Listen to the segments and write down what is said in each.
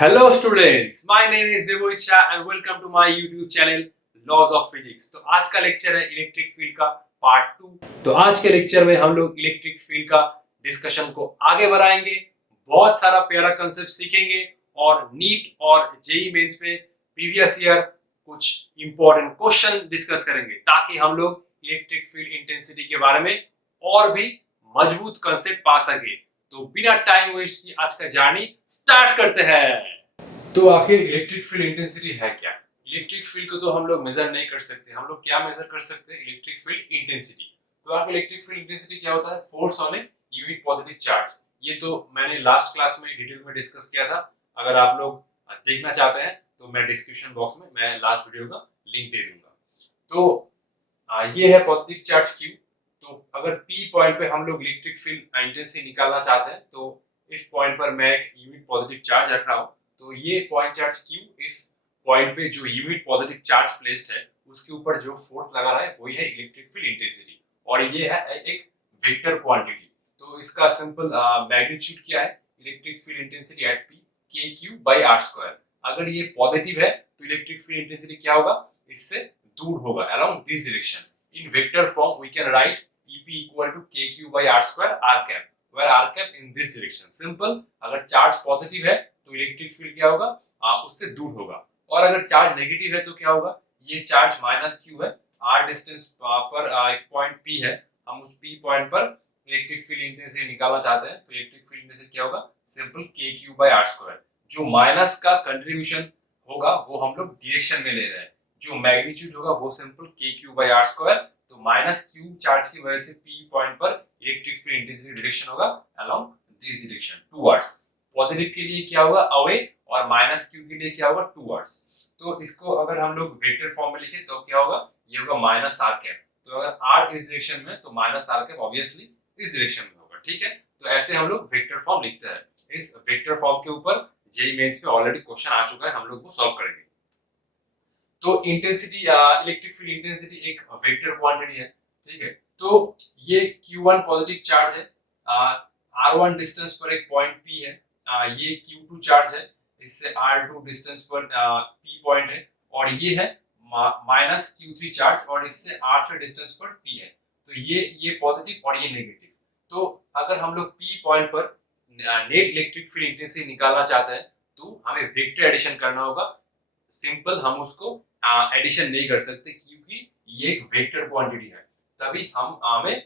Hello students, my name is Devojit Shah and welcome to my YouTube channel Laws of Physics। तो आज का lecture है electric field का part 2। तो आज के लेक्चर में हम लोग इलेक्ट्रिक फील्ड का डिस्कशन को आगे बढ़ाएंगे, बहुत सारा प्यारा कंसेप्ट सीखेंगे और नीट और जेई मेंस में प्रीवियस ईयर कुछ इंपॉर्टेंट क्वेश्चन डिस्कस करेंगे ताकि हम लोग इलेक्ट्रिक फील्ड इंटेंसिटी के बारे में और भी मजबूत कंसेप्ट पा सके। तो बिना टाइम वेस्ट की आज का जर्नी स्टार्ट करते हैं। तो आखिर इलेक्ट्रिक फील्ड इंटेंसिटी है क्या? इलेक्ट्रिक फील्ड को तो हम लोग मेजर नहीं कर सकते, हम लोग क्या मेजर कर सकते हैं? Electric field intensity. तो आखिर इलेक्ट्रिक फील्ड इंटेंसिटी क्या होता है? Force on a unit positive charge. ये तो मैंने लास्ट क्लास में डिटेल में डिस्कस किया था। अगर आप लोग देखना चाहते हैं तो मैं डिस्क्रिप्शन बॉक्स में मैं लास्ट वीडियो का लिंक दे दूंगा। तो ये है पॉजिटिव चार्ज क्यू। तो अगर P पॉइंट पे हम लोग इलेक्ट्रिक फील्ड इंटेंसिटी निकालना चाहते हैं तो इस पॉइंट पर मैं एक यूनिट पॉजिटिव चार्ज रख रहा हूँ। तो ये पॉइंट चार्ज Q, इस पॉइंट पे जो यूनिट पॉजिटिव चार्ज प्लेस्ड है उसके ऊपर जो फोर्स लगा रहा है वही है इलेक्ट्रिक फील्ड इंटेंसिटी, और ये है एक वेक्टर क्वांटिटी। तो इसका सिंपल मैग्नीट्यूड क्या है? Electric field intensity eight P KQ/r²। अगर ये पॉजिटिव है तो इलेक्ट्रिक फील्ड इंटेंसिटी क्या होगा? इससे दूर होगा, along this direction. In vector form we can write EP equal to KQ/r² r cap, where r cap in this direction. Simple। अगर चार्ज पॉजिटिव है तो इलेक्ट्रिक फील्ड क्या होगा? उससे दूर होगा। और अगर चार्ज नेगेटिव है तो क्या होगा? ये चार्ज माइनस क्यू है, r डिस्टेंस पर एक पॉइंट P है, हम उस P पॉइंट पर इलेक्ट्रिक फील्ड इंटेंसिटी निकालना चाहते हैं तो इलेक्ट्रिक फील्ड इंटेंसिटी क्या होगा? Simple KQ/r²। जो माइनस का कंट्रीब्यूशन होगा वो हम लोग डायरेक्शन में ले रहे हैं, जो मैग्नीट्यूड होगा वो सिंपल KQ/r²। तो माइनस क्यू चार्ज की वजह से P पॉइंट पर इलेक्ट्रिक फील्ड इंटेंसिटी डायरेक्शन होगा along this direction towards. Positive के लिए क्या होगा? अवे, और माइनस क्यू के लिए क्या होगा? टुवर्ड्स। तो इसको अगर हम लोग वेक्टर फॉर्म में लिखें तो क्या होगा? ये होगा माइनस r कैप। तो अगर r इस डायरेक्शन में तो माइनस r कैप ऑब्वियसली इस डायरेक्शन में होगा, ठीक है। तो ऐसे हम लोग वेक्टर फॉर्म लिखते हैं। इस वेक्टर फॉर्म के ऊपर जेईई मेंस में ऑलरेडी क्वेश्चन आ चुका है, हम लोग वो सॉल्व करेंगे। तो इंटेंसिटी, इलेक्ट्रिक फील्ड इंटेंसिटी एक वेक्टर क्वांटिटी है, ठीक है। तो ये Q1 पॉजिटिव चार्ज है, R1 डिस्टेंस पर एक पॉइंट P है, ये Q2 चार्ज है, इससे R2 डिस्टेंस पर P पॉइंट है, और ये है माइनस Q3 चार्ज और इससे R3 डिस्टेंस पर P है। तो ये पॉजिटिव और ये नेगेटिव। तो अगर हम लोग P पॉइंट पर नेट इलेक्ट्रिक फील्ड इंटेंसिटी निकालना चाहते हैं तो हमें वेक्टर एडिशन करना होगा। सिंपल हम उसको एडिशन नहीं कर सकते क्योंकि ये एक वेक्टर क्वांटिटी है, तभी हमें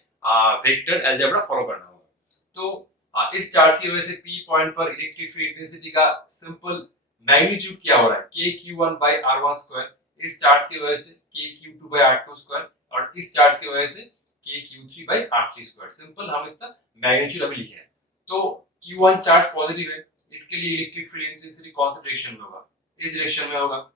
वेक्टर अलजेब्रा फॉलो करना होगा। तो इस चार्ज की वजह से P पॉइंट पर इलेक्ट्रिक फील्ड इंटेंसिटी का सिंपल मैग्नीट्यूड क्या हो रहा है? KQ1/r1²। इस चार्ज की वजह से KQ2/r2², और इस चार्ज की वजह से KQ3/r3²। सिंपल हम इसका मैग्नीट्यूड अभी लिखे हैं। तो Q1 चार्ज पॉजिटिव है, इसके लिए इलेक्ट्रिक फील्ड इंटेंसिटी कौन सी डायरेक्शन में होगा? इस डायरेक्शन में होगा।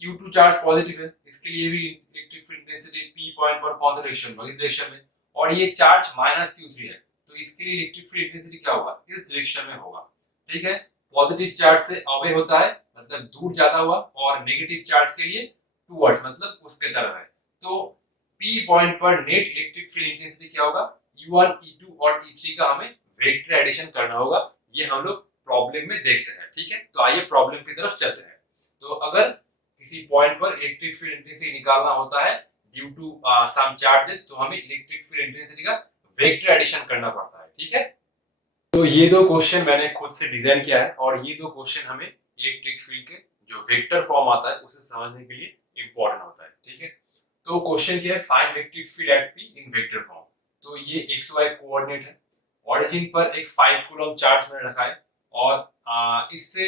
Q2 चार्ज पॉजिटिव है, इसके लिए भी electric field intensity P point पर कौन सा डायरेक्शन में? इस डायरेक्शन में। और ये चार्ज माइनस Q3 है, तो इसके लिए इलेक्ट्रिक फील्ड इंटेंसिटी क्या होगा? इस डायरेक्शन में होगा, ठीक है। पॉजिटिव चार्ज से अवे होता है मतलब दूर जाता हुआ, और नेगेटिव चार्ज के लिए टुवर्ड्स मतलब उसके तरफ है। तो P पॉइंट पर नेट इलेक्ट्रिक फील्ड इंटेंसिटी क्या होगा? E1, E2 और E3 का हमें वेक्टर एडिशन करना होगा। ये हम लोग प्रॉब्लम में देखते हैं, ठीक है। तो आइए प्रॉब्लम की तरफ चलते हैं। तो अगर किसी पॉइंट पर इलेक्ट्रिक फील्ड इंटेंसिटी निकालना होता है ड्यू टू सम चार्जेस, तो हमें इलेक्ट्रिक फील्ड इंटेंसिटी का वेक्टर एडिशन करना पड़ता है, ठीक है। तो ये दो क्वेश्चन मैंने खुद से डिजाइन किया है, और ये दो क्वेश्चन हमें इलेक्ट्रिक फील्ड के जो वेक्टर फॉर्म आता है उसे समझने के लिए इंपॉर्टेंट होता है, ठीक है। तो क्वेश्चन क्या है? Find electric field at P in vector form. तो ये XY कोऑर्डिनेट है, ओरिजिन पर एक 5 कूलम चार्ज मैंने रखा है, और इससे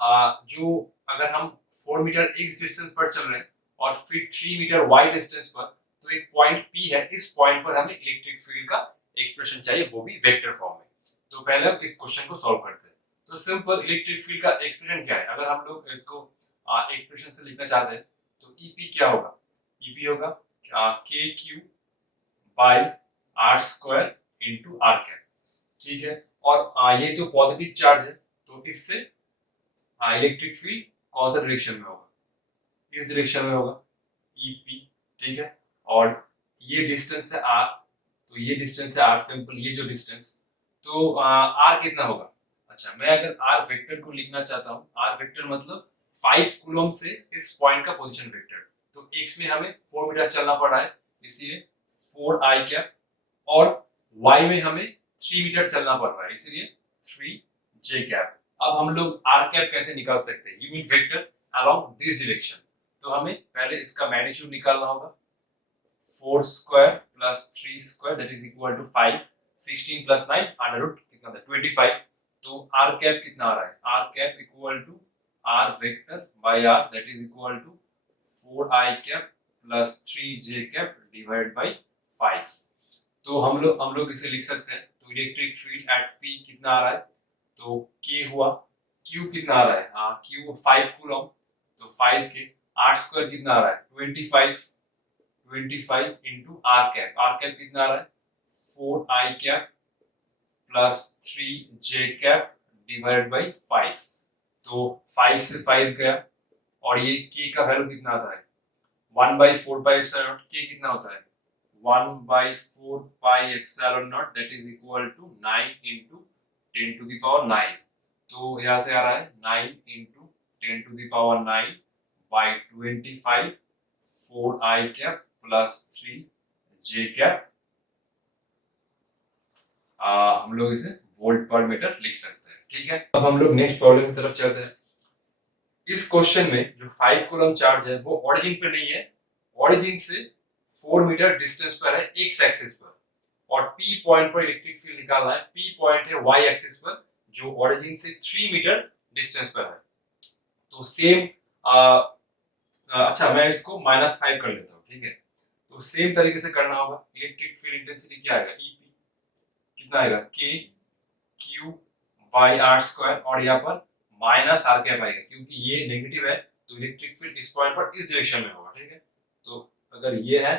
जो अगर हम 4 मीटर x डिस्टेंस पर चल रहे हैं और फिर 3 मीटर y डिस्टेंस पर, तो एक पॉइंट P है, इस पॉइंट पर हमें इलेक्ट्रिक फील्ड का एक्सप्रेशन चाहिए, वो भी वेक्टर फॉर्म में। तो पहले हम इस क्वेश्चन को सॉल्व करते हैं। तो सिंपल इलेक्ट्रिक फील्ड का एक्सप्रेशन क्या है? अगर हम लोग इसको एक्सप्रेशन से लिखना चाहते हैं तो EP क्या होगा? EP होगा KQ/r² into r कैप, ठीक है। और ये तो पॉजिटिव चार्ज है, तो इससे इलेक्ट्रिक फील्ड कौन सा डायरेक्शन में होगा? इस डायरेक्शन में होगा, EP, ठीक है। और ये डिस्टेंस है R, तो ये डिस्टेंस है R, सिंपल ये जो डिस्टेंस, तो R कितना होगा? अच्छा, मैं अगर आर वेक्टर को लिखना चाहता हूँ, आर वेक्टर मतलब 5 कूलम से इस पॉइंट का पोजीशन वेक्टर। तो एक्स में हमें 4 मीटर चलना पड़ा है, इसलिए 4 आई कैप, और वाई में हमें 3 मीटर चलना पड़ रहा है, इसलिए 3 जे कैप। अब हम लोग आर कैप कैसे निकाल सकते हैं? Unit vector along this direction. तो हमें पहले इसका मैग्नीट्यूड निकालना होगा। 4 square plus 3 square that is equal to 5, 16 plus 9 under root कितना था 25। तो आर कैप कितना आ रहा है? R cap equal to R vector by R that is equal to 4 I cap plus 3 J cap divide by 5। तो हम लोग इसे लिख सकते हैं। तो इलेक्ट्रिक फील्ड एट पी कितना आ रहा है? तो के हुआ, क्यू कितना आ रहा है? हाँ, क्यू 5 कूलम, तो 5 के, आर स्क्वायर कितना आ रहा है? 25, 25 into r cap, r cap कितना आ रहा है? 4 आई cap plus 3 J cap divide by 5। तो 5 से 5 गया, और ये के का वैल्यू कितना आता है? 1 बाई 4 पाई एप्सिलॉन नॉट। के कितना होता है? 1 by 4 pi epsilon naught that is equal to 9 into 10 to the power 9। तो यहाँ से आ रहा है 9 into 10 to the power 9 by 25, 4 I cap plus 3 J cap. हम लोग इसे वोल्ट पर मीटर लिख सकते हैं, ठीक है। अब हम लोग नेक्स्ट प्रॉब्लम की तरफ चलते हैं। इस क्वेश्चन में जो 5 कूलम चार्ज है वो ओरिजिन पे नहीं है, ओरिजिन से 4 मीटर डिस्टेंस पर है एक्स एक्सिस पर, और पी पॉइंट पर इलेक्ट्रिक फील्ड निकालना है। पी पॉइंट है वाई एक्सिस पर जो ओरिजिन से 3 मीटर डिस्टेंस पर है। तो सेम अच्छा, मैं इसको -5 कर लेता हूँ, ठीक है। तो सेम तरीके से करना होगा। इलेक्ट्रिक फील्ड इंटेंसिटी क्या आएगा? ईपी कितना आएगा? के क्यू बाई आर स्क्वायर, और यहाँ पर माइनस आर कैप आएगा क्योंकि ये नेगेटिव है, तो इलेक्ट्रिक फील्ड इस पॉइंट पर इस डायरेक्शन में होगा, ठीक है। तो अगर ये है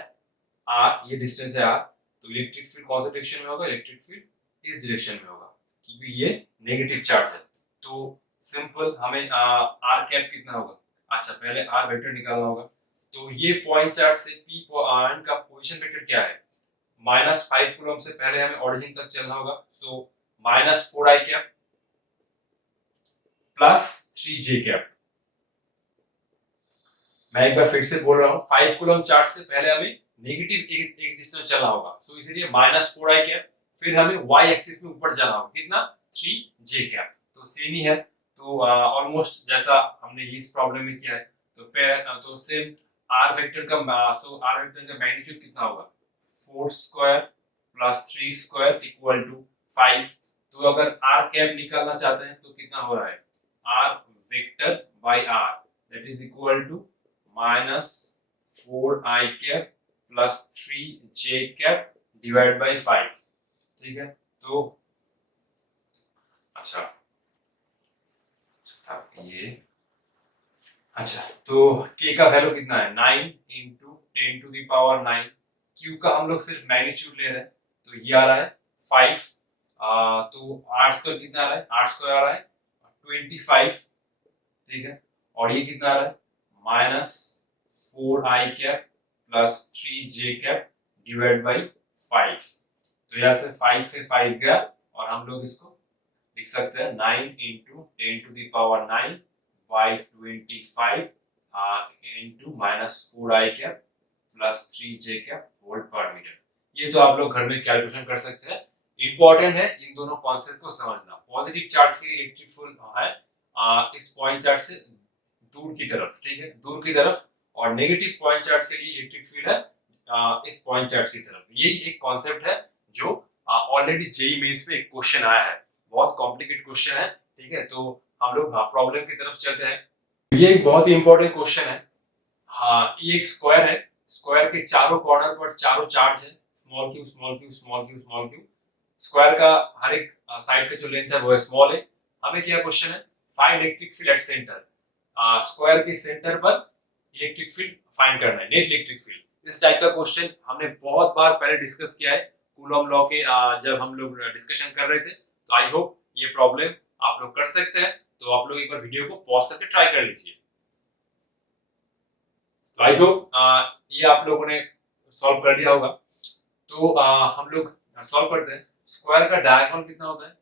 आर, ये डिस्टेंस है आर, तो इलेक्ट्रिक फील्ड कौन सा डायरेक्शन में होगा? इलेक्ट्रिक फील्ड इस डायरेक्शन में होगा क्योंकि ये नेगेटिव चार्ज है। तो सिंपल हमें आर कैप कितना होगा? अच्छा, पहले आर वेक्टर निकालना होगा। तो ये पॉइंट चार्ज से पी पॉइंट का पोजीशन वेक्टर क्या है? -5 कूलम से पहले हमें ओरिजिन तक चलना होगा। सो -4 आई कैप प्लस 3 जे कैप। मैं एक बार फिर से बोल रहा हूँ, 5 कूलम चार्ज से पहले हमें नेगेटिव एक डिस्टेंस चलना होगा, सो इसलिए -4 आई कैप। फिर हमें वाई एक्सिस में ऊपर जाना होगा, कितना? 3 जे कैप। तो सेम ही है, तो ऑलमोस्ट जैसा हमने इस प्रॉब्लम में किया है। तो फिर तो सेम आर वेक्टर का आर वेक्टर का मैग्नीट्यूड कितना होगा? 4 square plus 3 square equal to 5। तो अगर आर कैप निकालना चाहते हैं तो कितना हो रहा है? R vector by R that is equal to -4 I cap plus 3 J cap divide by 5, ठीक है। तो अच्छा, ये अच्छा, तो k का वैल्यू कितना है? 9 into 10 to the power 9। q का हम लोग सिर्फ मैग्नीट्यूड ले रहे हैं, तो ये आ रहा है 5। तो r स्क्वायर कितना आ रहा है? r स्क्वायर आ रहा है 25, ठीक है। और ये कितना आ रहा है? -4 आई cap plus 3 J cap divide by 5। तो यहाँ से 5 से 5 गया, और हम लोग इसको लिख सकते हैं 9 into 10 to the power 9 by 25 into -4 I cap plus 3 J cap volt per metre. ये तो आप लोग घर में कैलकुलेशन कर सकते हैं। इंपॉर्टेंट है इन दोनों कॉन्सेप्ट को समझना। पॉजिटिव चार्ज के लिए इलेक्ट्रिक फील्ड है इस पॉइंट चार्ज से दूर की तरफ, ठीक है, दूर की तरफ, और नेगेटिव पॉइंट चार्ज के लिए इलेक्ट्रिक फील्ड है इस पॉइंट चार्ज की तरफ। यही एक कॉन्सेप्ट है जो ऑलरेडी जेईई मेंस में एक क्वेश्चन आया है, बहुत कॉम्प्लिकेटेड क्वेश्चन है, ठीक है। तो हम लोग प्रॉब्लम की तरफ चलते हैं। ये एक बहुत ही इंपॉर्टेंट क्वेश्चन है। हाँ, ये एक स्क्वायर है, स्क्वायर के चारों कॉर्नर पर चारों चार्ज है, small Q small Q small Q small Q. Square का हर एक साइड का जो लेंथ है वो है स्मॉल है। हमें क्या क्वेश्चन है? Find electric field at centre. Square के सेंटर पर इलेक्ट्रिक फील्ड फाइंड करना है, नेट इलेक्ट्रिक फील्ड। इस टाइप का क्वेश्चन हमने बहुत बार पहले डिस्कस किया है कूलॉम लॉ के जब हम लोग डिस्कशन कर रहे थे। तो आई होप ये प्रॉब्लम आप लोग कर सकते हैं। तो आप लोग एक बार वीडियो को पॉज करके ट्राई कर लीजिए। तो आई होप ये आप लोगों ने सॉल्व कर दिया होगा। तो हम लोग सॉल्व करते हैं। स्क्वायर का डायगोनल कितना होता है?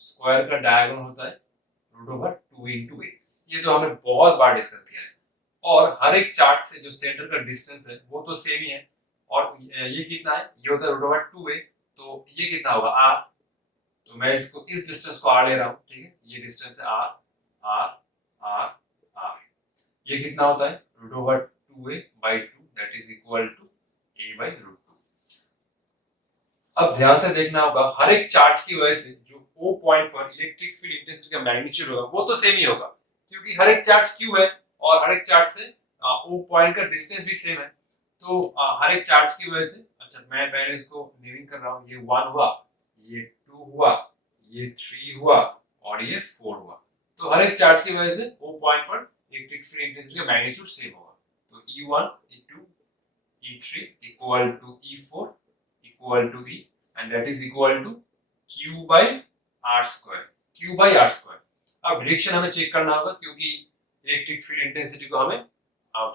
स्क्वायर का डायगोनल होता है √2 into a। ये तो हमने बहुत बार डिस्कस किया है। और हर एक चार्ट से जो सेंटर का डिस्टेंस है वो तो सेम ही है। और ये कितना है, ये होता है √2a, तो ये कितना होगा r। तो मैं इसको इस डिस्टेंस को r ले रहा हूँ, ठीक है। ये डिस्टेंस है r r r r। ये कितना होता है √2a/2, that is equal to a/√2। अब ध्यान से देखना होगा, हर एक चार्ज की वजह से जो O पॉइंट पर इलेक्ट्रिक फील्ड इंटेंसिटी का मैग्नीट्यूड होगा वो तो सेम ही होगा, क्योंकि हर एक चार्ज Q है और हर एक चार्ज से O पॉइंट का डिस्टेंस भी सेम है। तो हर एक चार्ज की वजह से, अच्छा मैं पहले इसको नेमिंग कर रहा हूँ, ये 1 हुआ, ये 2 हुआ, ये 3 हुआ और ये 4 हुआ। तो हर एक चार्ज की वजह से O पॉइंट पर इलेक्ट्रिक फील्ड इंटेंसिटी का मैग्नीट्यूड सेम होगा। तो E1 E2 E3 equal to E4 equal to E, and that is equal to Q by R square, Q by R square। अब डायरेक्शन हमें check करना होगा, क्योंकि electric field intensity को हमें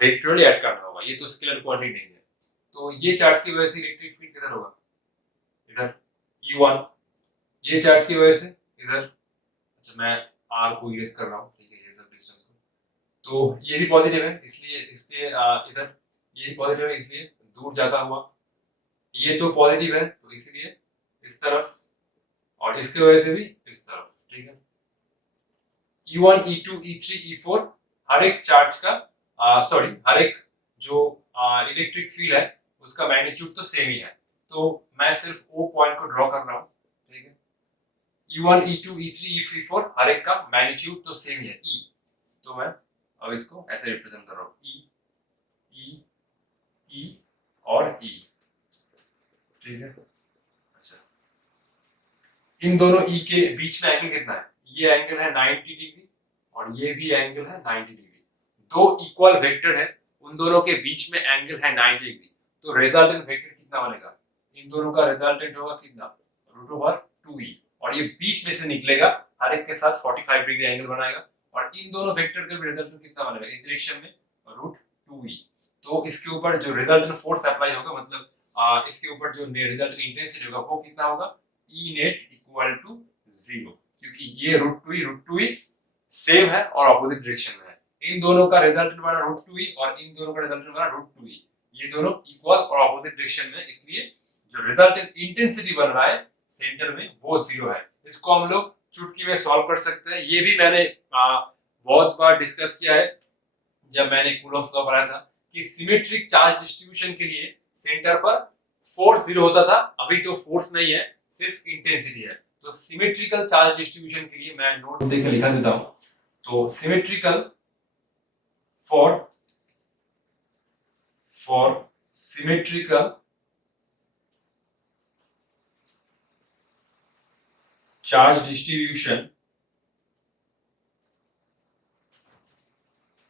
वेक्टोरली ऐड करना होगा, ये तो स्केलर क्वांटिटी नहीं है। तो ये चार्ज की वजह से इलेक्ट्रिक फील्ड किधर होगा, इधर E1। ये चार्ज की वजह से इधर, अच्छा मैं R को इरेज कर रहा हूँ, ठीक है, ये सब डिस्टेंस को। तो ये भी पॉजिटिव है, इसलिए इधर ये पॉजिटिव है, इसलिए दूर जाता हुआ। ये तो पॉजिटिव है तो इसलिए इस तरफ, और इसके वजह से भी इस तरफ, ठीक है। E1 E2 E3 E4 हर एक चार्ज का हर एक जो इलेक्ट्रिक फील्ड है उसका मैग्नीट्यूड तो सेम ही है। तो मैं सिर्फ O पॉइंट को ड्रॉ कर रहा हूँ, ठीक है। E1 E2 E3 E4 हर एक का मैग्नीट्यूड तो सेम ही है, E। तो मैं अब इसको ऐसे रिप्रेजेंट कर रहा हूँ, E E E और E, ठीक है। अच्छा, इन दोनों E के बीच में एंगल कितना है, ये एंगल है 90 डिग्री और ये भी एंगल है 90 डिग्री। दो इक्वल वेक्टर है, उन दोनों के बीच में एंगल है 90 डिग्री। तो रिजल्टेंट वेक्टर कितना बनेगा, इन दोनों का रिजल्टेंट होगा कितना, √2e। और ये बीच में से निकलेगा, हर एक के साथ 45 डिग्री एंगल बनाएगा। और इन दोनों वेक्टर का भी रिजल्टेंट कितना बनेगा इस डायरेक्शन में, √2e। तो इसके ऊपर जो रिजल्टेंट फोर्स अप्लाई होगा, मतलब इसके ऊपर जो रिजल्टेंट इंटेंसिटी होगा वो कितना होगा, E नेट इक्वल टू 0, क्योंकि ये √2e सेम है और ऑपोजिट डायरेक्शन में है। इन दोनों का रिजल्टेंट बना √2e और इन दोनों का रिजल्टेंट बना √2e, ये दोनों इक्वल और ऑपोजिट डायरेक्शन में, इसलिए जो रिजल्टेंट इंटेंसिटी बन रहा है सेंटर में वो 0 है। इसको हम लोग चुटकी में सॉल्व कर सकते हैं। ये भी मैंने बहुत बार डिस्कस किया है जब मैंने कूलॉम्स लॉ पढ़ाया था, कि सिमेट्रिक चार्ज डिस्ट्रीब्यूशन के लिए सेंटर पर फोर्स 0 होता था, अभी तो फोर्स नहीं है, सिर्फ इंटेंसिटी है। तो सिमेट्रिकल चार्ज डिस्ट्रीब्यूशन के लिए मैं नोट देकर लिखा देता हूं। तो symmetrical for symmetrical charge distribution,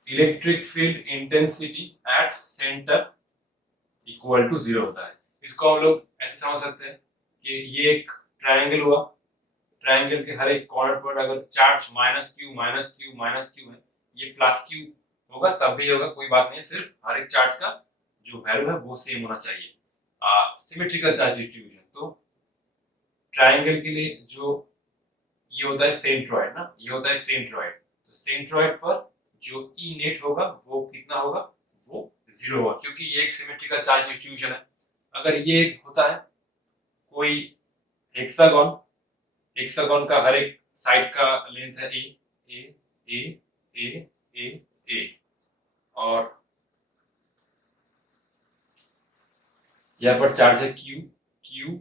electric field intensity at centre equal to 0 होता है। इसको हम लोग ऐसे समझ सकते हैं कि ये एक ट्रायंगल हुआ, ट्रायंगल के हर एक कॉर्नर पर अगर चार्ज -q है, ये +q होगा, तब भी होगा, कोई बात नहीं है, सिर्फ हर एक चार्ज का जो वैल्यू है वो सेम होना चाहिए। सिमेट्रिकल चार्ज डिस्ट्रीब्यूशन, तो ट्रायंगल के लिए जो ये होता है सेंट्रॉइड ना, ये होता है सेंट्रॉइड। तो सेंट्रॉइड पर जो E नेट होगा वो कितना होगा, वो 0 होगा, क्योंकि ये एक सिमेट्रिकल चार्ज डिस्ट्रीब्यूशन है। अगर ये होता है कोई हेक्सागोन, हेक्सागोन का हर एक साइड का लेंथ है ए, और यहाँ पर चार्ज है Q।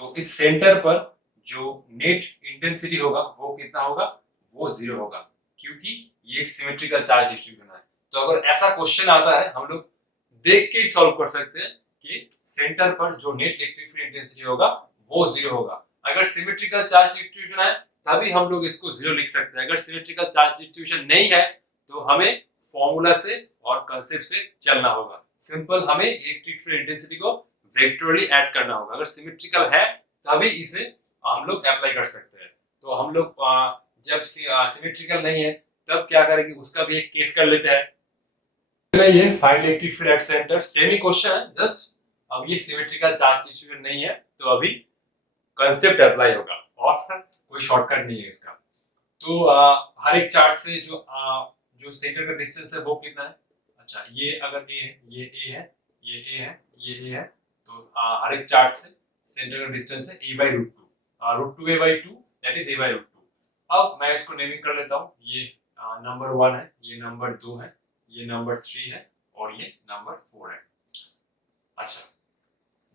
तो इस सेंटर पर जो नेट इंटेंसिटी होगा वो कितना होगा, वो 0 होगा, क्योंकि ये एक सिमेट्रिकल चार्ज डिस्ट्रीब्यूशन है। तो अगर ऐसा क्वेश्चन आता है, हम लोग देख के ही सॉल्व कर सकते हैं कि सेंटर पर जो नेट इलेक्ट्रिक फील्ड इंटेंसिटी होगा वो 0 होगा। अगर सिमेट्रिकल चार्ज डिस्ट्रीब्यूशन है तभी हम लोग इसको 0 लिख सकते हैं। अगर सिमेट्रिकल चार्ज डिस्ट्रीब्यूशन नहीं है तो हमें फॉर्मूला से और कांसेप्ट से चलना होगा। सिंपल, हमें इलेक्ट्रिक फील्ड इंटेंसिटी को वेक्टोरली ऐड करना होगा। अगर सिमेट्रिकल है तभी इसे हम लोग अप्लाई कर सकते हैं। तो हम लोग जब सिमेट्रिकल नहीं है तब क्या करेंगे, उसका भी एक केस कर लेते हैं। ये find electric field at centre, same he question है, जस्ट अब ये सिमेट्रिकल चार्ज डिस्ट्रीब्यूशन नहीं है तो अभी कंसेप्ट अप्लाई होगा और कोई शॉर्टकट नहीं है इसका। तो हर एक चार्ट से जो सेंटर का डिस्टेंस है वो कितना है। अच्छा, ये अगर ए है, ये ए है, ये ए है, ये ए है, तो हर एक चार्ट से सेंटर का डिस्टेंस है a/√2, √2 a/2 that is a/√2। अब मैं इसको नेमिंग कर लेता हूँ। ये नंबर 1 है, ये नंबर 2 है, ये नंबर 3 है और ये नंबर 4 है। अच्छा,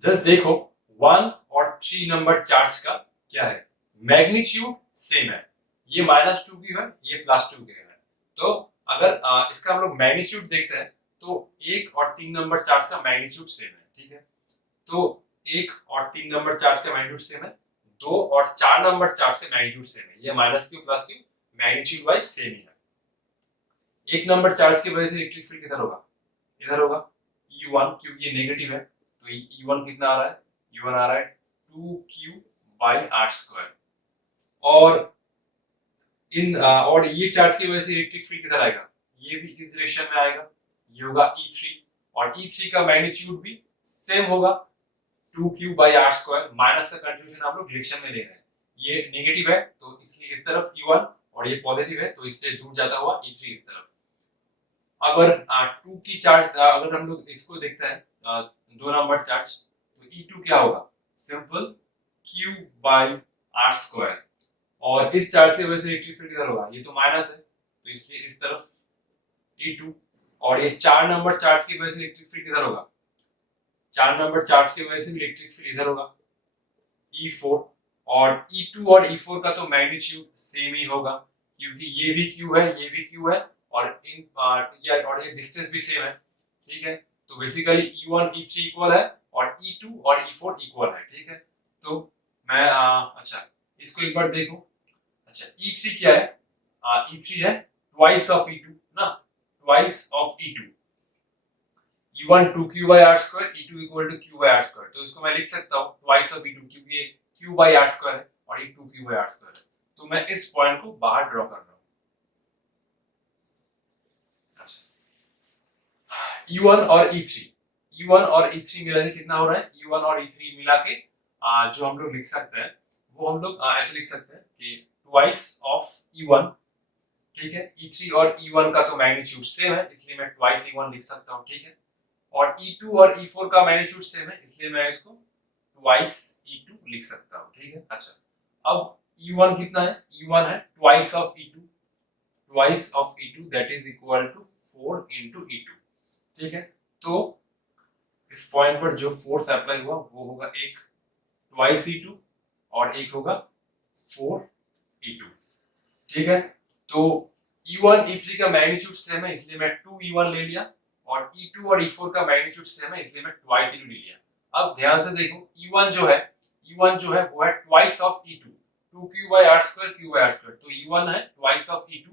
जस्ट देखो 1 और 3 नंबर चार्ज का क्या है, मैग्नीट्यूड सेम है। ये -2 की है, ये +2 की है। तो अगर इसका हम लोग मैग्नीट्यूड देखते हैं तो 1 और 3 नंबर चार्ज का मैग्नीट्यूड सेम है, ठीक है। तो 1 और 3 नंबर चार्ज का मैग्नीट्यूड सेम है, 2 और 4 नंबर चार्ज का मैग्नीट्यूड सेम है। ये -q +q magnitude wise same ही है। 1 नंबर चार्ज की वजह से इलेक्ट्रिक फील्ड किधर होगा, इधर होगा E1, क्योंकि ये नेगेटिव है तो E1 कितना आ रहा है, E1 आ रहा है 2q/r²। और ये चार्ज की वजह से इलेक्ट्रिक फील्ड किधर आएगा, ये भी इस डायरेक्शन में आएगा, ये होगा E3 और E3 का मैग्नीट्यूड भी सेम होगा 2q/r²। माइनस का कंट्रीब्यूशन हम लोग डायरेक्शन में ले रहे हैं, ये नेगेटिव है तो इसलिए इस तरफ E1 और ये पॉजिटिव है तो इससे दूर जाता हुआ E3 इस तरफ। अगर 2 की चार्ज अगर हम लोग इसको देखते हैं 2 नंबर चार्ज, तो E2 क्या होगा, सिंपल q/r²। और इस चार्ज की वजह से इलेक्ट्रिक फील्ड किधर होगा, ये तो माइनस है तो इसलिए इस तरफ E2। और ये 4 नंबर चार्ज की वजह से इलेक्ट्रिक फील्ड किधर होगा, 4 नंबर चार्ज की वजह से इलेक्ट्रिक फील्ड इधर होगा E4। और E2 और E4 का तो मैग्नीट्यूड सेम ही होगा क्योंकि ये भी Q है, ये भी Q है और ये डिस्टेंस भी सेम है, ठीक है। तो बेसिकली E1 E3 इक्वल है और E2 और E4 इक्वल है, ठीक है। तो मैं अच्छा इसको एक बार देखो। अच्छा, E3 क्या है, E3 है ट्वाइस ऑफ E2 ना, twice of E2। E1 2q/r², E2 equal to q/r²। तो इसको मैं लिख सकता हूँ ट्वाइस ऑफ E2 क्योंकि ये q/r² है और ये 2q/r² है। तो मैं इस पॉइंट को बाहर ड्रॉ कर रहा हूँ। E1 और E3, E1 और E3 मिला के कितना हो रहा है, E1 और E3 मिला के जो हम लोग लिख सकते हैं वो हम लोग ऐसे लिख सकते हैं कि ट्वाइस ऑफ E1, ठीक है। E3 और E1 का तो मैग्नीट्यूड सेम है इसलिए मैं ट्वाइस E1 लिख सकता हूँ, ठीक है। और E2 और E4 का मैग्नीट्यूड सेम है इसलिए मैं इसको ट्वाइस E2 लिख सकता हूँ, ठीक है। अच्छा, अब E1 कितना है, E1 है twice of E2, twice of E2 that is equal to 4 into E2, ठीक है। तो इस पॉइंट पर जो फोर्स अप्लाई हुआ वो होगा एक ट्वाइस E2 और एक होगा 4 E2, ठीक है। तो E1 E3 का मैग्नीट्यूड सेम है इसलिए मैं 2 E1 ले लिया और E2 और E4 का मैग्नीट्यूड सेम है इसलिए मैं ट्वाइस E2 ले लिया। अब ध्यान से देखो E1 जो है वो है twice of E2, 2q/r², q/r²। तो E1 है ट्वाइस ऑफ E2,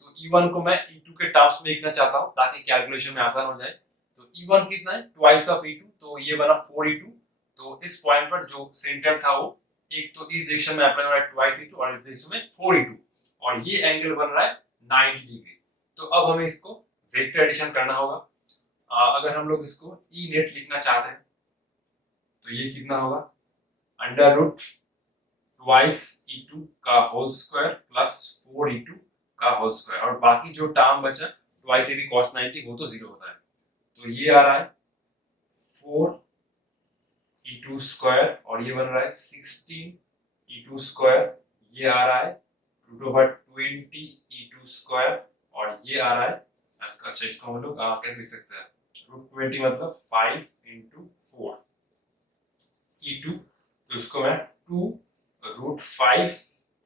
तो E1 को मैं E2 के टर्म्स में लिखना चाहता हूं ताकि कैलकुलेशन में आसान हो जाए। तो E1 कितना है, ट्वाइस ऑफ E2, तो ये बना 4 E2। तो इस पॉइंट पर जो सेंटर था वो एक तो इस डायरेक्शन में अप्लाई हो रहा है ट्वाइस E2 और इस डायरेक्शन में 4 E2 और ये एंगल बन रहा है 90 डिग्री। तो अब हमें इसको वेक्टर एडिशन करना होगा। अगर हम लोग इसको E नेट लिखना चाहते हैं तो ये कितना होगा, अंडर रूट ट्वाइस E2 का होल स्क्वायर प्लस 4 E2 का होल स्क्वायर और बाकी जो टर्म बचा ट्वाइस E cos 90 वो तो 0 होता है। तो ये आ रहा है 4 E2 स्क्वायर और ये बन रहा है 16 E2 स्क्वायर, ये आ रहा है √20 E2 स्क्वायर और ये आ रहा है अच्छा इसको हम लोग कैसे लिख सकते हैं, √20 मतलब 5 into 4 E2, तो इसको मैं 2√5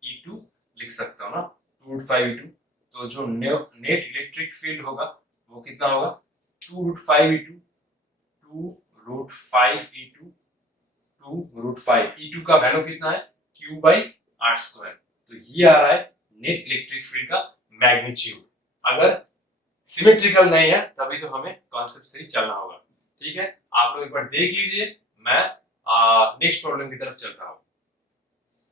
E2 लिख सकता हूँ ना, 2√5 E2। तो जो नेट इलेक्ट्रिक फील्ड होगा वो कितना होगा, 2√5 E2, 2√5 E2, 2√5 E2 का वैल्यू कितना है, q/r²। तो ये आ रहा है नेट इलेक्ट्रिक फील्ड का मैग्नीट्यूड। अगर सिमेट्रिकल नहीं है तभी तो हमें कॉन्सेप्ट से ही चलना होगा, ठीक है। आप लोग एक बार देख लीजिए, मैं नेक्स्ट प्रॉब्लम की तरफ चलता हूं।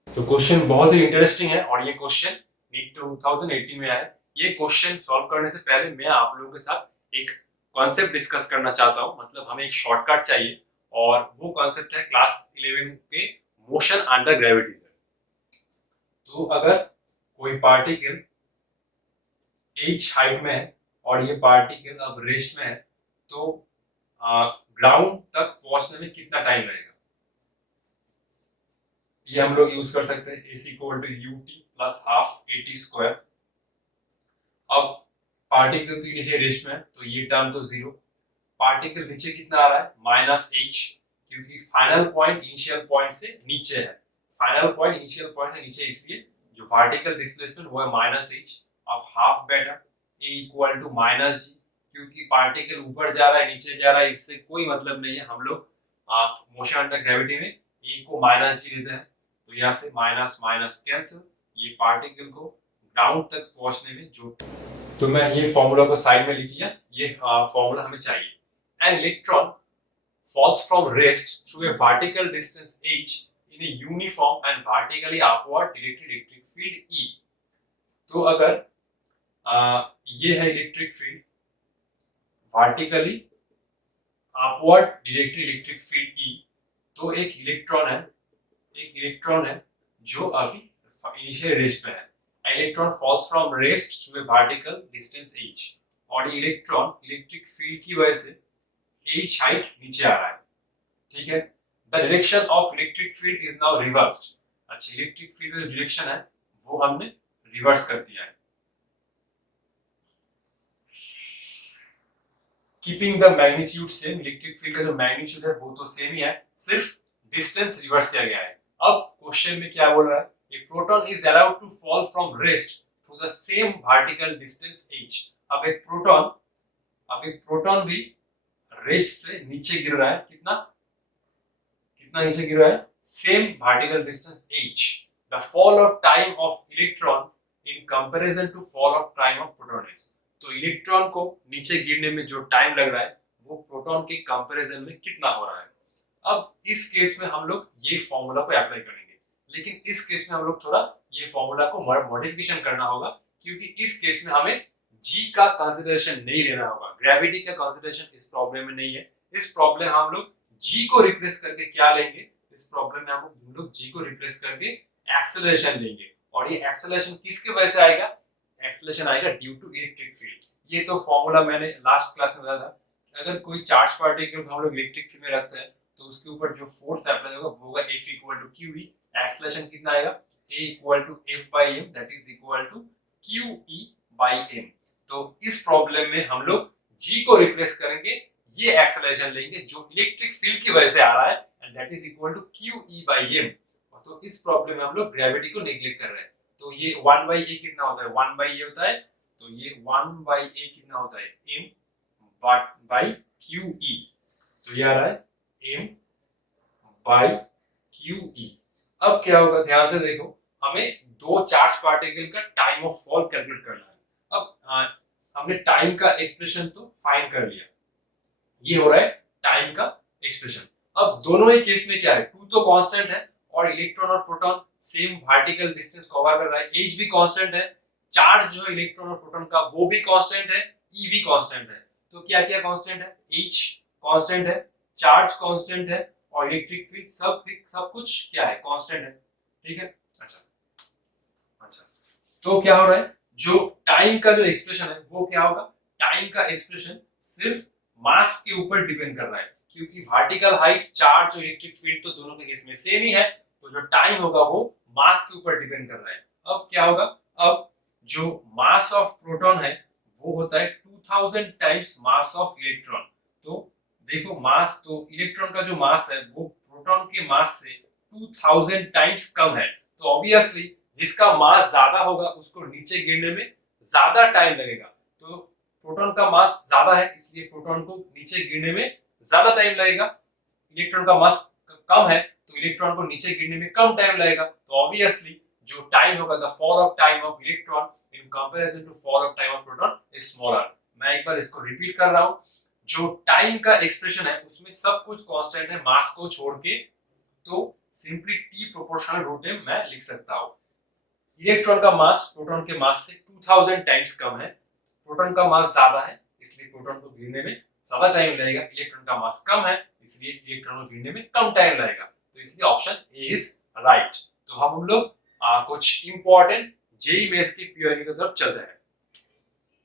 तो क्वेश्चन बहुत ही इंटरेस्टिंग है और ये क्वेश्चन नीट 2018 में आया है। ये क्वेश्चन सॉल्व करने से पहले मैं आप लोगों के साथ एक कॉन्सेप्ट डिस्कस करना चाहता हूं, मतलब हमें एक शॉर्टकट चाहिए और वो कॉन्सेप्ट है क्लास 11 के मोशन अंडर ग्रेविटी से। तो अगर कोई पार्टिकल h हाइट में है और ये पार्टिकल अब रेस्ट में है, तो ग्राउंड तक पहुंचने में कितना टाइम लगेगा, ये हम लोग यूज कर सकते हैं AC equal to UT plus half AT square. अब पार्टिकल तो नीचे रेस्ट में है तो ये टर्म तो जीरो, पार्टिकल नीचे कितना आ रहा है -h, क्योंकि फाइनल पॉइंट इनिशियल पॉइंट से नीचे है, फाइनल पॉइंट इनिशियल पॉइंट से नीचे, इसलिए जो वर्टिकल डिस्प्लेसमेंट वो है -h ऑफ हाफ बेटा a इक्वल टू -g, क्योंकि पार्टिकल ऊपर जा रहा है नीचे जा रहा है इससे कोई मतलब नहीं है, हम लोग मोशन अंडर ग्रेविटी में a को -g लेते हैं, तो यहाँ से माइनस माइनस कैंसिल, ये पार्टिकल को ग्राउंड तक पहुंचने में जो, तो मैं ये फॉर्मूला को साइड में लिख लिया, ये फॉर्मूला हमें चाहिए। An electron falls from rest through a vertical distance h in a uniform and vertically upward electric field E। तो अगर ये है electric field, vertically upward directly electric field E, तो एक इलेक्ट्रॉन है जो अभी इनिशियल रेस्ट पे है। Electron falls from rest through a vertical distance h, और ये इलेक्ट्रॉन इलेक्ट्रिक फील्ड की वजह से h हाइट नीचे आ रहा है, ठीक है। The direction of electric field is now reversed. अच्छा, इलेक्ट्रिक फील्ड का जो डायरेक्शन है वो हमने रिवर्स कर दिया है। Keeping the magnitude same, electric field का जो मैग्नीट्यूड है वो तो सेम ही है, सिर्फ डिस्टेंस रिवर्स किया गया है। अब क्वेश्चन में क्या बोल रहा है, a proton is allowed to fall from rest through the same vertical distance h। अब एक प्रोटॉन भी रेस्ट से नीचे गिर रहा है, कितना नीचे गिर रहा है, same vertical distance h। The fall of time of electron in comparison to fall of time of proton is, तो इलेक्ट्रॉन को नीचे गिरने में जो टाइम लग रहा है वो प्रोटॉन के कंपैरिजन में कितना हो रहा है। अब इस केस में हम लोग ये फॉर्मूला को अप्लाई करेंगे, लेकिन इस केस में हम लोग थोड़ा ये फॉर्मूला को मॉडिफिकेशन करना होगा, क्योंकि इस केस में हमें g का कंसीडरेशन नहीं लेना होगा, ग्रेविटी का कंसीडरेशन इस प्रॉब्लम में नहीं है। इस प्रॉब्लम हम लोग g को रिप्लेस करके क्या लेंगे, इस प्रॉब्लम में हम लोग g को रिप्लेस करके एक्सेलरेशन लेंगे, और ये एक्सेलरेशन किसके वजह से आएगा, एक्सेलरेशन आएगा ड्यू टू इलेक्ट्रिक फील्ड। ये तो फॉर्मूला मैंने लास्ट क्लास में बताया था, अगर कोई चार्ज पार्टिकल को हम लोग इलेक्ट्रिक फील्ड में रखते हैं तो उसके ऊपर जो फोर्स अप्लाई होगा वो होगा F equal to QE, acceleration कितना आएगा A equal to F by M, that is equal to QE by M। तो इस प्रॉब्लम में हम लोग G को रिप्लेस करेंगे, ये एक्सेलरेशन लेंगे जो इलेक्ट्रिक फील्ड की वजह से आ रहा है, and that is equal to QE by M। तो इस प्रॉब्लम में हम लोग ग्रेविटी को नेग्लेक्ट कर रहे हैं, तो ये 1 बाई a कितना होता है, 1 बाई a होता है, तो ये 1 बाई a कितना होता है, m बाई QE, तो ये आ रहा है m बाई QE। अब क्या होगा, ध्यान से देखो, हमें दो चार्ज पार्टिकल का टाइम ऑफ फॉल कैलकुलेट करना है। अब हमने टाइम का एक्सप्रेशन तो फाइंड कर लिया, ये हो रहा है टाइम का एक्सप्रेशन। अब दोनों ही केस में क्या है, टू तो कांस्टेंट है और इलेक्ट्रॉन और proton same vertical distance cover कर रहा है, h भी कांस्टेंट है, चार्ज जो है इलेक्ट्रॉन और प्रोटॉन का वो भी कांस्टेंट है, E भी कांस्टेंट है। तो क्या क्या कांस्टेंट है, h कांस्टेंट है, चार्ज कांस्टेंट है, और इलेक्ट्रिक फील्ड सब कुछ क्या है, कांस्टेंट है, ठीक है। अच्छा, तो क्या हो रहा है, जो टाइम का जो एक्सप्रेशन है वो क्या होगा, टाइम का एक्सप्रेशन सिर्फ मास के ऊपर डिपेंड कर रहा है, क्योंकि वर्टिकल हाइट, चार्ज और इलेक्ट्रिक फील्ड तो दोनों के केस में सेम ही है, तो जो टाइम होगा वो मास के ऊपर डिपेंड कर रहा है। अब क्या होगा, अब जो मास ऑफ प्रोटॉन है वो होता है 2000 टाइम्स मास ऑफ इलेक्ट्रॉन। तो देखो मास, तो इलेक्ट्रॉन का जो मास है वो प्रोटॉन के मास से 2000 टाइम्स कम है, तो ऑब्वियसली जिसका मास ज्यादा होगा उसको नीचे गिरने में ज्यादा टाइम लगेगा। तो प्रोटॉन का मास ज्यादा है इसलिए प्रोटॉन को नीचे गिरने में ज्यादा टाइम लगेगा, इलेक्ट्रॉन का मास कम है तो इलेक्ट्रॉन को नीचे गिरने में कम टाइम लगेगा, तो ऑब्वियसली जो टाइम होगा, the fall of time of electron in comparison to fall of time of proton is smaller. मैं एक बार इसको रिपीट कर रहा हूं, जो टाइम का एक्सप्रेशन है उसमें सब कुछ कांस्टेंट है मास को छोड़ के, तो सिंपली t प्रोपोर्शनल रूट में मैं लिख सकता हूं। इलेक्ट्रॉन का मास प्रोटॉन के मास से 2000 टाइम्स कम है, प्रोटॉन का मास ज्यादा है इसलिए प्रोटॉन को गिरने में ज्यादा टाइम लगेगा, इलेक्ट्रॉन का मास कम है इसलिए इलेक्ट्रॉन को गिरने में कम टाइम लगेगा। तो इसलिए ऑप्शन ए इज राइट। तो हम लोग कुछ इंपॉर्टेंट जेई मेंस की पीओआई की तरफ चलते हैं।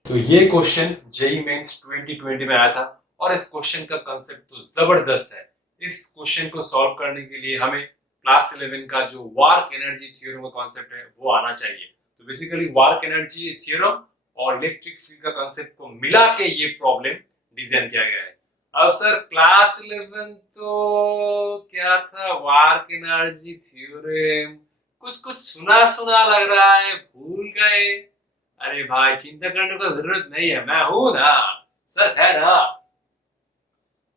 तो ये क्वेश्चन जेई मेंस 2020 में आया था और इस क्वेश्चन का कंसेप्ट तो जबरदस्त है। इस क्वेश्चन को सॉल्व करने के लिए हमें क्लास 11 का जो वार्क एनर्जी थ्योरम का कॉन्सेप्ट है वो आना चाहिए। तो बेसिकली वार्क एनर्जी थ्योरम और इलेक्ट्रिक फील्ड का कॉन्सेप्ट को मिला के ये प्रॉब्लम डिजाइन किया गया है। अब सर क्लास 11 तो क्या था, वार्क एनर्जी थ्योरम कुछ कुछ सुना सुना लग रहा है, भूल गए। अरे भाई चिंता करने को जरूरत नहीं है, मैं हूं ना सर, है ना।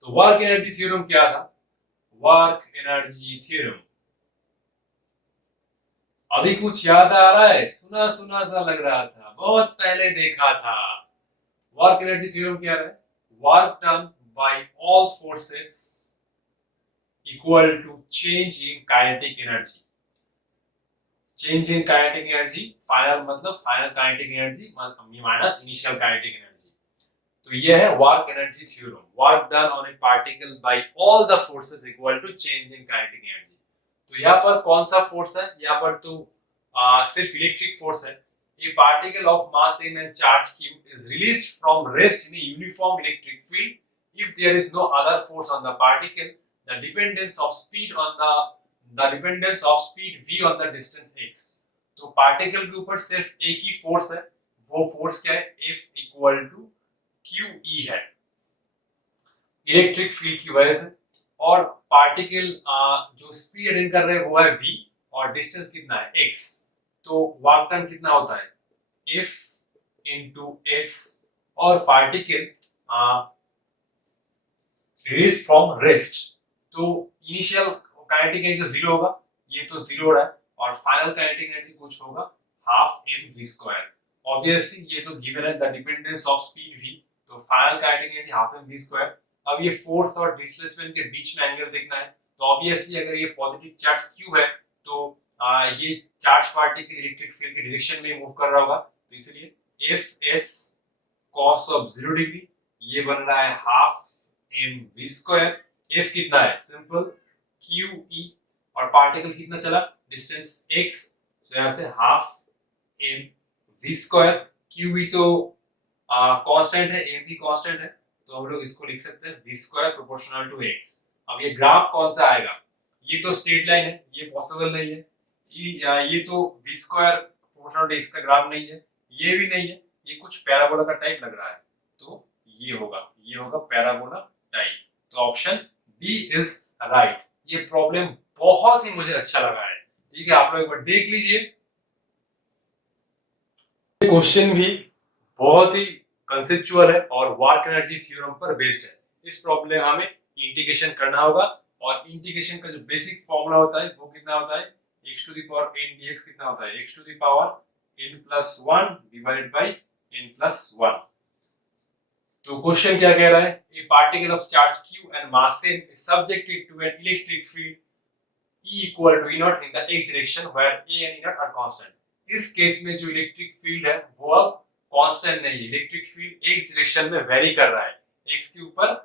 तो वर्क एनर्जी थ्योरम क्या था? वर्क एनर्जी थ्योरम अभी कुछ याद आ रहा है? सुना सुना सा लग रहा था, बहुत पहले देखा था। वर्क एनर्जी थ्योरम क्या है? Work done by all forces equal to change in kinetic energy. Change in kinetic energy, final मतलब final kinetic energy minus initial kinetic energy. तो ये है work energy theorem, work done on a particle by all the forces equal to change in kinetic energy. तो यहाँ पर कौन सा force है? यहाँ पर तो सिर्फ इलेक्ट्रिक फोर्स है। A particle of mass m and charge q is released from rest in a uniform electric field if there is no other force on the particle. The dependence of speed v on the distance x. तो particle के ऊपर सिर्फ एक ही force है, वो force क्या है? F equal to Q E है, इलेक्ट्रिक फील्ड की वजह से। और पार्टिकल जो स्पीड अटेन कर रहे हैं वो है v और डिस्टेंस कितना है? x। तो वर्क डन कितना होता है? F into S. और पार्टिकल रिलीज फ्रॉम रेस्ट, तो इनिशियल काइनेटिक एनर्जी तो जीरो होगा, ये तो जीरो हो रहा है, और फाइनल काइनेटिक एनर्जी कुछ होगा half M V square. Obviously ये तो गिवन है, the dependence of speed v, तो final kinetic energy half M V square. अब ये फोर्स और डिस्प्लेसमेंट के बीच में एंगल देखना है, तो ऑब्वियसली अगर ये पॉजिटिव चार्ज q है तो ये चार्ज पार्टिकल इलेक्ट्रिक फील्ड के डायरेक्शन में मूव कर रहा होगा, तो इसलिए F S cos of 0 degree ये बन रहा है half M V square. F कितना है? सिंपल क्यू ई, और पार्टिकल कितना चला? डिस्टेंस x, तो यहां से half M V square. Q E तो कांस्टेंट है, एम भी कांस्टेंट है, तो हम लोग इसको लिख सकते हैं v square proportional to x। अब ये ग्राफ कौन सा आएगा? ये तो स्ट्रेट लाइन है, ये पॉसिबल नहीं है। ये तो v square proportional to x का ग्राफ नहीं है, ये भी नहीं है, ये कुछ पैराबोला का टाइप लग रहा है, तो ये होगा पैराबोला टाइप। तो ऑप्शन बी इज राइट। ये प्रॉब्लम बहुत ही मुझे अच्छा लगा है, ठीक है, आप लोग एक बार देख लीजिए। क्वेश्चन भी बहुत ही कंसेप्चुअल है और वर्क एनर्जी थ्योरम पर बेस्ड है। इस प्रॉब्लम हमें इंटीग्रेशन करना होगा, और इंटीग्रेशन का जो बेसिक फॉर्मूला होता है वो कितना होता है? x to the power n dx कितना होता है? x to the power n plus 1 divided by n plus 1। तो क्वेश्चन क्या कह रहा है? A particle of charge q and mass m is subjected to an electric field E equal to E naught in the x direction where A and E naught are constant. इस case में जो electric field है वो अब constant नहीं है, electric field x direction में very कर रहा है, x के ऊपर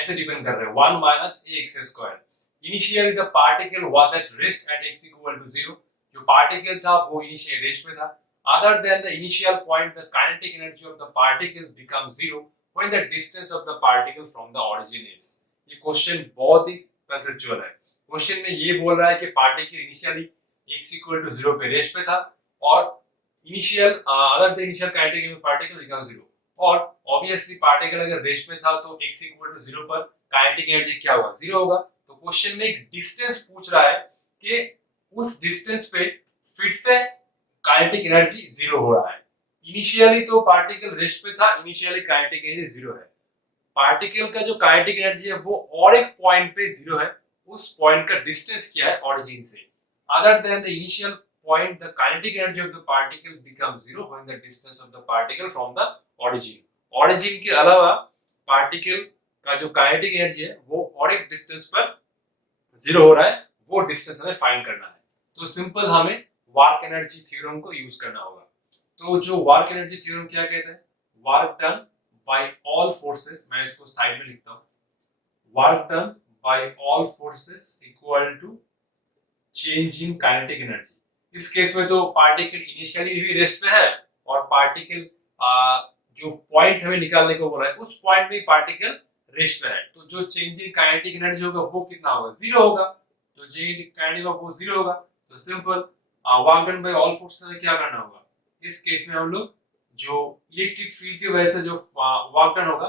ऐसे डिपेंड कर रहा है 1 minus ax square. Initially the particle was at rest at x equal to 0, जो पार्टिकल था वो इनिशियल रेस्ट में था। Other than the initial point the kinetic energy of the particle become 0 when the distance of the particle from the origin is. ये question बहुत ही conceptual है। Question में ये बोल रहा है कि particle initially x equal to 0 पे रेस्ट पे था, और initial other the initial kinetic energy particle become 0, और ऑब्वियसली पार्टिकल अगर रेस्ट में था तो x इक्वल टू 0 पर काइनेटिक एनर्जी क्या होगा? 0 होगा। तो क्वेश्चन में एक डिस्टेंस पूछ रहा है कि उस डिस्टेंस पे फिर से काइनेटिक एनर्जी 0 हो रहा है। इनिशियली तो पार्टिकल रेस्ट पे था, इनिशियली काइनेटिक एनर्जी 0 है। पार्टिकल का जो काइनेटिक एनर्जी है वो और एक पॉइंट पे 0 है, उस पॉइंट का डिस्टेंस क्या है ओरिजिन से। Other than the initial point the kinetic energy of the particle become 0 when the distance of the particle from the origin. Origin के अलावा पार्टिकल का जो काइनेटिक एनर्जी है वो और एक डिस्टेंस पर 0 हो रहा है, वो डिस्टेंस हमें फाइंड करना है। तो सिंपल हमें वर्क एनर्जी थ्योरम को यूज करना होगा। तो जो वर्क एनर्जी थ्योरम क्या कहता है? Work done by all forces, मैं इसको साइड में लिखता हूं, work done by all forces equal equal to change in kinetic energy. इस केस में तो पार्टिकल इनिशियली भी रेस्ट पे है और पार्टिकल जो पॉइंट हमें निकालने को बोला है उस पॉइंट में पार्टिकल रेस्ट पे है, तो जो चेंज इन काइनेटिक एनर्जी होगा वो कितना होगा, जीरो होगा। तो चेंज इन काइनेटिक वो जीरो होगा। तो simple work done by all forces में क्या करना होगा, इस केस में हम लोग जो इलेक्ट्रिक फील्ड की वजह से जो वर्क डन होगा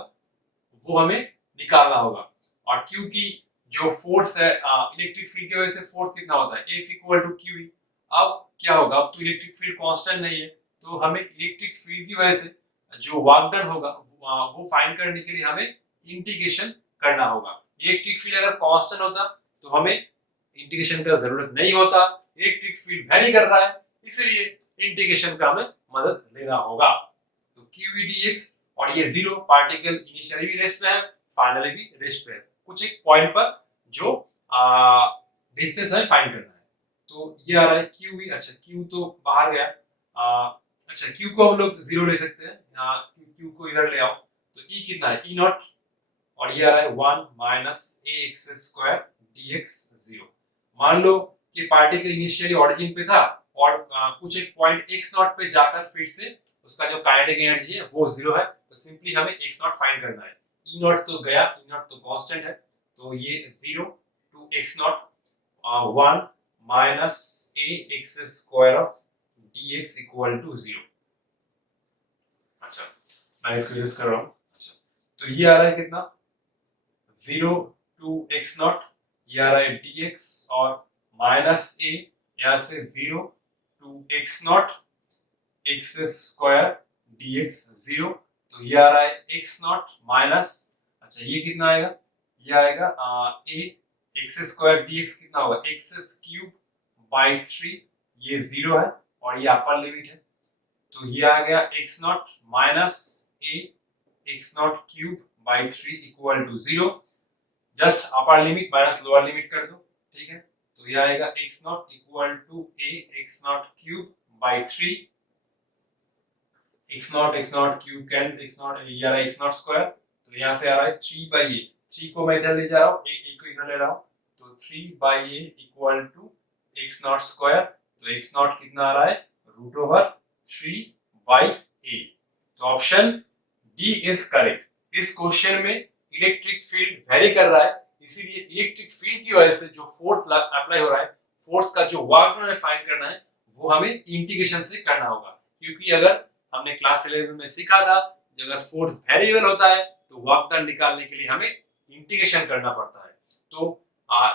वो हमें निकालना होगा। और क्योंकि जो फोर्स है इलेक्ट्रिक फील्ड की वजह से फोर्स कितना होता है, F इक्वल टू क्यू। अब क्या होगा, अब तो इलेक्ट्रिक फील्ड कांस्टेंट नहीं है, तो हमें इलेक्ट्रिक फील्ड की वजह से जो वर्क डन होगा वो फाइंड करने के लिए हमें इंटीग्रेशन करना होगा। इलेक्ट्रिक फील्ड अगर कांस्टेंट होता तो हमें इंटीग्रेशन का जरूरत नहीं होता। इलेक्ट्रिक फील्ड वैरी कर रहा है इसलिए इंटीग्रेशन का हमें मदद लेना होगा। तो क्यू dx और ये जीरो, पार्टिकल इनिशियली भी रेस्ट पे है, फाइनली भी रेस्ट पे है, कुछ एक पॉइंट पर जो डिस्टेंस हमें फाइंड करना है। तो ये आ रहा है क्यू भी, अच्छा क्यू तो बाहर गया, अच्छा क्यू को हम लोग जीरो ले सकते हैं, क्यू को इधर ले आओ, तो ई कितना है, ई नॉट, और ये आ रहा है 1 minus A X square dx zero. मान लो कि पार्टिकल इनिशियली ऑरिजिन पे था और कुछ एक पॉइंट x नॉट पे जाकर फिर से उसका जो काइनेटिक एनर्जी है वो जीरो है, तो सिंपली हमें x नॉट फाइंड करना है। ई नॉट तो गया, ई नॉट तो कांस्टेंट है, तो ये zero to x naught 1 minus A X square of dx equal to zero. अच्छा मैं इसको यूज कर रहा हूँ। अच्छा तो ये आ रहा है कितना, जीरो टू एक्स नॉट, ये आ रहा है dx, और माइनस ए यहाँ से zero to X naught X square dx zero, तो ये आ रहा है एक्स नॉट माइनस, अच्छा ये कितना आएगा, ये आएगा ए एक्स स्क्वायर dx कितना होगा, एक्स क्यूब बाई 3, ये जीरो है और ये अपर लिमिट है, तो ये आ गया X naught minus A X naught cube by 3 equal to zero. Just upper limit minus lower limit कर दो, ठीक है, तो ये आएगा X naught equal to A X naught cube by 3, X naught cube cancel, X naught ये आ रहा है एक्स नॉट स्क्वायर, तो यहाँ से आ रहा है 3 बाई ए, 3 को मैं इधर ले जा रहा हूँ, ए को इधर ले रहा हूँ, तो 3 by A equal to X naught square, तो एक्स नॉट कितना आ रहा है, रूट ओवर 3 बाई ए। तो ऑप्शन डी इज करेक्ट। इस क्वेश्चन में इलेक्ट्रिक फील्ड वेरी कर रहा है, इसीलिए इलेक्ट्रिक फील्ड की वजह से जो फोर्स अप्लाई हो रहा है, फोर्स का जो वर्क हमें फाइंड करना है वो हमें इंटीग्रेशन से करना होगा। क्योंकि अगर हमने क्लास 11 में सीखा था अगर फोर्स वेरिएबल होता है तो वर्क डन निकालने के लिए हमें इंटीग्रेशन करना पड़ता है। तो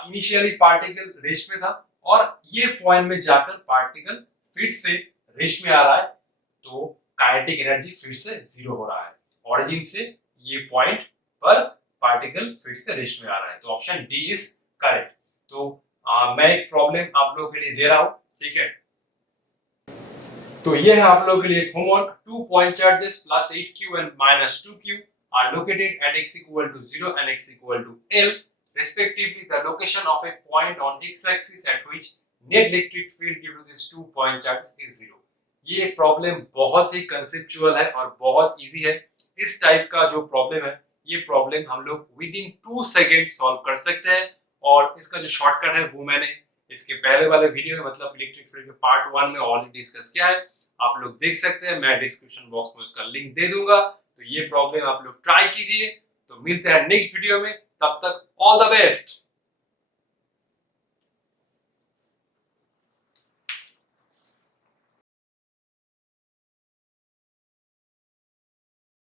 इनिशियली पार्टिकल रेस्ट में था और ये पॉइंट में जाकर पार्टिकल फिर से रेस्ट में आ रहा है, तो काइनेटिक एनर्जी फिर से जीरो हो रहा है। ऑरिजिन से ये पॉइंट पर पार्टिकल फिर से रेस्ट में आ रहा है, तो ऑप्शन डी इज करेक्ट। तो मैं एक प्रॉब्लम आप लोगों के लिए दे रहा हूं, ठीक है, तो ये है आप लोगों के लिए homework. 2 point charges plus 8q and minus 2q are located at x equal to 0 and x equal to L respectively. The location of a point on x axis at which net electric field due to these 2 point charges is 0. ये problem बहुत ही conceptual है और बहुत easy है। इस type का जो प्रॉब्लम है ये प्रॉब्लम हम लोग विद इन 2 सेकंड सॉल्व कर सकते हैं, और इसका जो शॉर्टकट है वो मैंने इसके पहले वाले वीडियो में मतलब इलेक्ट्रिक फील्ड के पार्ट 1 में ऑलरेडी डिस्कस किया है, आप लोग देख सकते हैं, मैं डिस्क्रिप्शन बॉक्स में उसका लिंक दे दूंगा। तो ये प्रॉब्लम आप लोग ट्राई कीजिए। तो मिलते हैं नेक्स्ट वीडियो में, तब तक ऑल द बेस्ट।